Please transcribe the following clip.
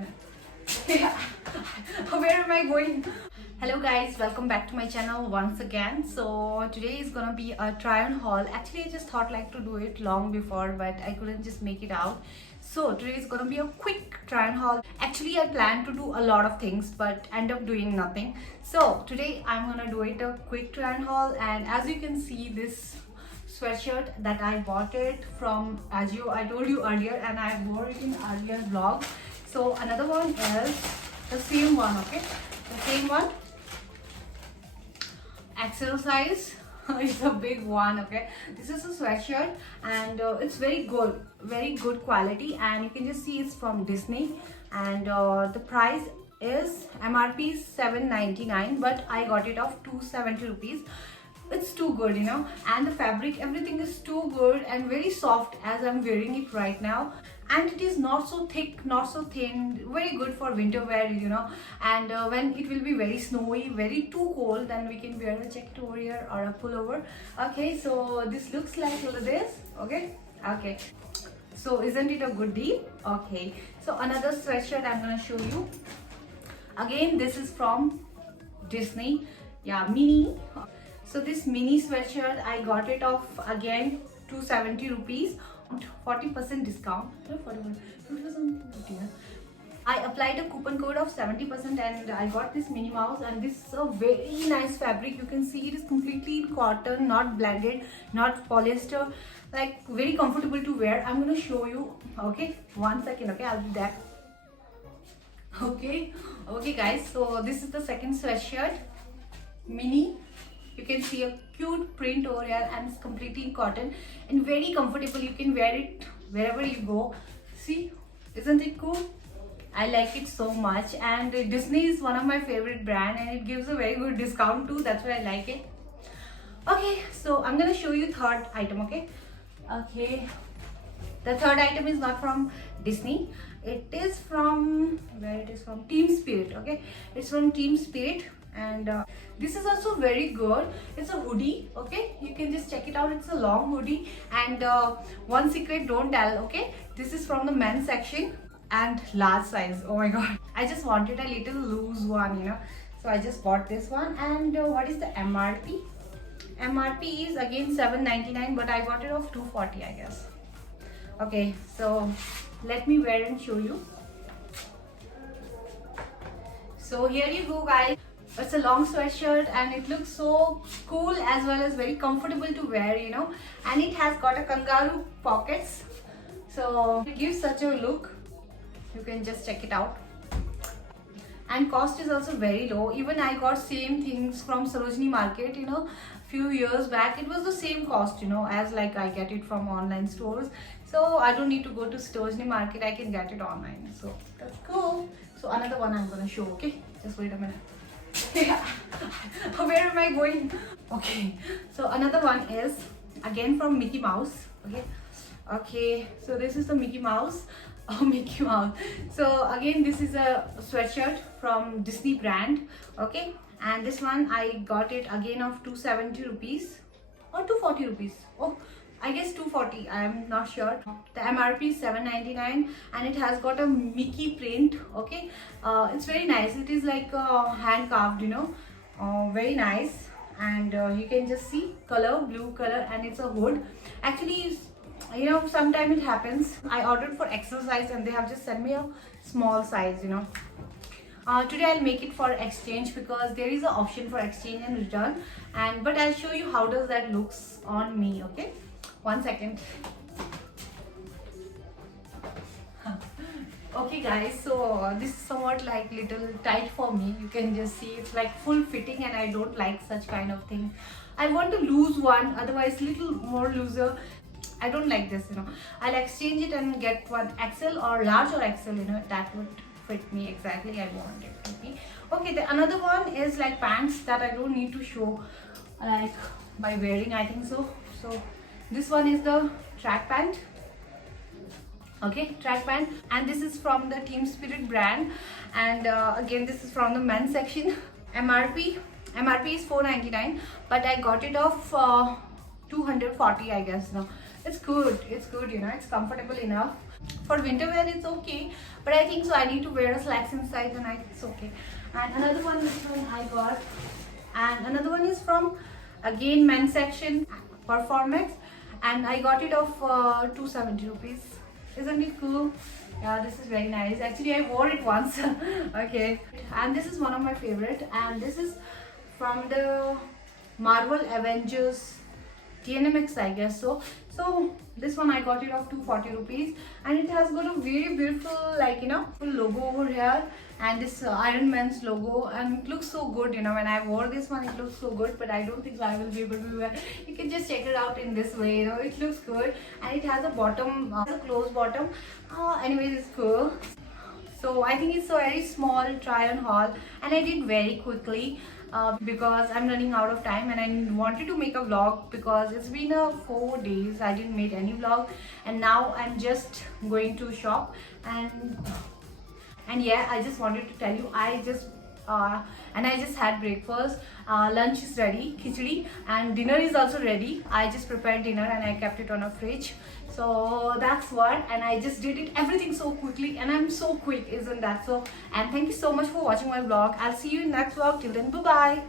minute. Where am I going? Hello guys, welcome back to my channel once again. So today is gonna be a try on haul. Actually I just thought like to do it long before, but I couldn't just make it out. So today is gonna be a quick try on haul. Actually I planned to do a lot of things but end up doing nothing. So today I'm gonna do it a quick try on haul, and as you can see, this sweatshirt that I bought it from Ajio, I told you earlier, and I wore it in earlier vlog. So another one is the same one, okay, the same one, XL size. It's a big one, okay. This is a sweatshirt, and it's very good quality, and you can just see it's from Disney, and the price is MRP is $7.99, but I got it off 270 rupees. It's too good, you know, and the fabric, everything is too good and very soft as I'm wearing it right now, and it is not so thick, not so thin, very good for winter wear, you know. And when it will be very snowy, very too cold, then we can wear a jacket over here or a pullover. Okay, so this looks like this. Okay, so isn't it a good deal? Okay, so another sweatshirt I'm gonna show you. Again, this is from Disney, yeah, mini. So this mini sweatshirt, I got it off again 270 rupees, 40% discount. 40%. I applied a coupon code of 70% and I got this Minnie Mouse, and this is a very nice fabric. You can see it is completely in cotton, not blended, not polyester, like very comfortable to wear. I'm gonna show you. Okay, 1 second. Okay, I'll be back. Okay guys, so this is the second sweatshirt, mini. You can see a cute print over here, and it's completely in cotton and very comfortable. You can wear it wherever you go. See, isn't it cool? I like it so much, and Disney is one of my favorite brand, and it gives a very good discount too. That's why I like it. Okay, so I'm gonna show you third item. Okay, the third item is not from Disney. It is from, where it is from, Team Spirit. Okay, it's from Team Spirit, and this is also very good. It's a hoodie. Okay, you can just check it out. It's a long hoodie, and one secret, don't tell. Okay, this is from the men's section and large size. Oh my god, I just wanted a little loose one, you know, so I just bought this one. And what is the MRP? MRP is again $7.99, but I got it off 240, I guess. Okay, so let me wear and show you. So here you go guys. It's a long sweatshirt, and it looks so cool as well as very comfortable to wear, you know, and it has got a kangaroo pockets, so it gives such a look. You can just check it out, and cost is also very low. Even I got same things from Sarojini Market, you know, few years back. It was the same cost, you know, as like I get it from online stores, so I don't need to go to Sarojini Market. I can get it online, so that's cool. So another one I'm gonna show. Okay, just wait a minute. Where am I going? Okay, so another one is again from Mickey Mouse. Okay, so this is the Mickey Mouse. Oh, Mickey Mouse. So again, this is a sweatshirt from Disney brand. Okay, and this one I got it again of 270 rupees or 240 rupees. Oh, I guess 240, I am not sure. The MRP is $7.99, and it has got a Mickey print. Okay, it's very nice. It is like hand carved, you know, very nice. And you can just see color, blue color, and it's a hood. Actually, you know, sometimes it happens, I ordered for XL size and they have just sent me a small size, you know. Today I'll make it for exchange, because there is an option for exchange and return, and but I'll show you how does that looks on me. Okay, 1 second. Okay guys, so this is somewhat like little tight for me. You can just see it's like full fitting, and I don't like such kind of thing. I want to lose one, otherwise little more looser. I don't like this, you know. I'll exchange it and get one XL or large or XL, you know, that would fit me exactly. I want it to be. Okay, the another one is like pants that I don't need to show like by wearing, I think so. So this one is the track pant. Okay, track pant, and this is from the Team Spirit brand, and again this is from the men's section. MRP is $4.99, but I got it off 240, I guess. Now it's good, you know, it's comfortable enough. For winter wear it's okay, but I think so I need to wear a slacks inside the night, it's okay. And another one, this one I got, and another one is from again men's section, Performance, and I got it of 270 rupees. Isn't it cool? Yeah, this is very nice. Actually, I wore it once. Okay, and this is one of my favorite, and this is from the Marvel Avengers TNMX, I guess so. So this one I got it of 240 rupees, and it has got a very beautiful, like, you know, full logo over here, and this Iron Man's logo, and it looks so good. You know, when I wore this one, it looks so good, but I don't think so I will be able to wear. You can just check it out in this way. You know, it looks good, and it has a bottom, a closed bottom. Anyways, it's cool. So I think it's a very small try on haul, and I did very quickly because I'm running out of time, and I wanted to make a vlog because it's been 4 days I didn't make any vlog, and now I'm just going to shop, and yeah, I just wanted to tell you, I just had breakfast. Lunch is ready, khichdi, and dinner is also ready. I just prepared dinner and I kept it on a fridge. So that's what, and I just did it everything so quickly, and I'm so quick, isn't that so? And thank you so much for watching my vlog. I'll see you in next vlog. Till then, bye bye.